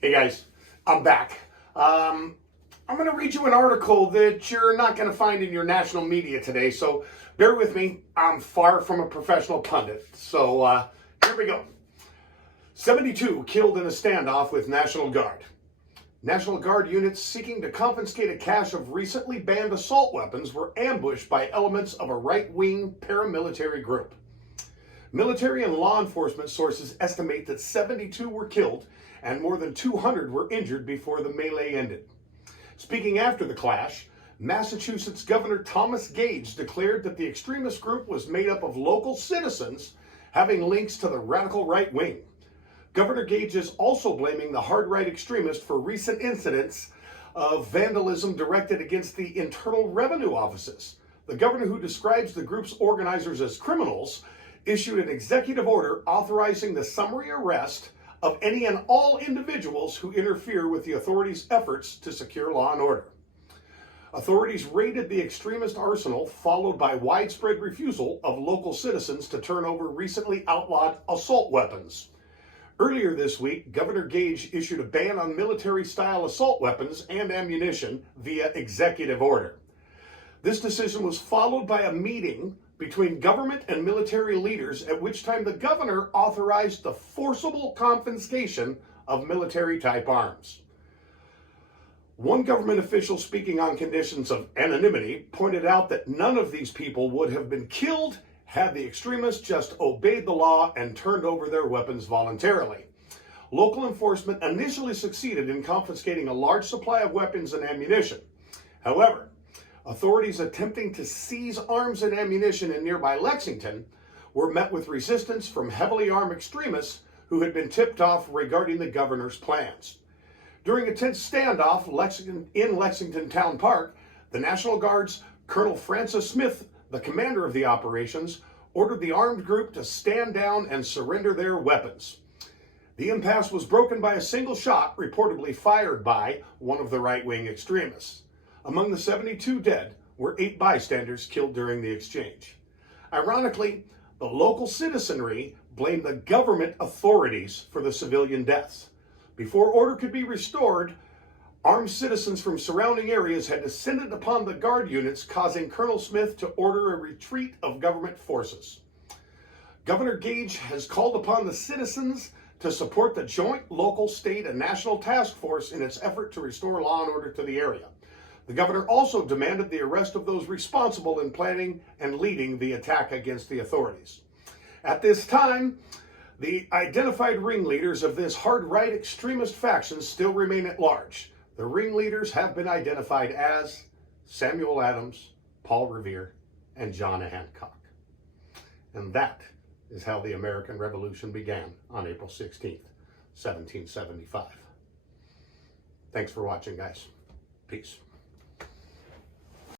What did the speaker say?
Hey guys, I'm back. I'm going to read you an article that you're not going to find in your national media today, so bear with me. I'm far from a professional pundit. So here we go. 72 killed in a standoff with National Guard. National Guard units seeking to confiscate a cache of recently banned assault weapons were ambushed by elements of a right-wing paramilitary group. Military and law enforcement sources estimate that 72 were killed and more than 200 were injured before the melee ended. Speaking after the clash, Massachusetts Governor Thomas Gage declared that the extremist group was made up of local citizens having links to the radical right wing. Governor Gage is also blaming the hard-right extremists for recent incidents of vandalism directed against the Internal Revenue offices. The governor, who describes the group's organizers as criminals, issued an executive order authorizing the summary arrest of any and all individuals who interfere with the authorities' efforts to secure law and order. Authorities raided the extremist arsenal, followed by widespread refusal of local citizens to turn over recently outlawed assault weapons. Earlier this week, Governor Gage issued a ban on military-style assault weapons and ammunition via executive order. This decision was followed by a meeting between government and military leaders, at which time the governor authorized the forcible confiscation of military-type arms. One government official, speaking on conditions of anonymity, pointed out that none of these people would have been killed had the extremists just obeyed the law and turned over their weapons voluntarily. Local enforcement initially succeeded in confiscating a large supply of weapons and ammunition. However, authorities attempting to seize arms and ammunition in nearby Lexington were met with resistance from heavily armed extremists who had been tipped off regarding the governor's plans. During a tense standoff in Lexington Town Park, the National Guard's Colonel Francis Smith, the commander of the operations, ordered the armed group to stand down and surrender their weapons. The impasse was broken by a single shot reportedly fired by one of the right-wing extremists. Among the 72 dead were 8 bystanders killed during the exchange. Ironically, the local citizenry blamed the government authorities for the civilian deaths. Before order could be restored, armed citizens from surrounding areas had descended upon the guard units, causing Colonel Smith to order a retreat of government forces. Governor Gage has called upon the citizens to support the joint local, state, and national task force in its effort to restore law and order to the area. The governor also demanded the arrest of those responsible in planning and leading the attack against the authorities. At this time, the identified ringleaders of this hard-right extremist faction still remain at large. The ringleaders have been identified as Samuel Adams, Paul Revere, and John Hancock. And that is how the American Revolution began on April 16th, 1775. Thanks for watching, guys. Peace.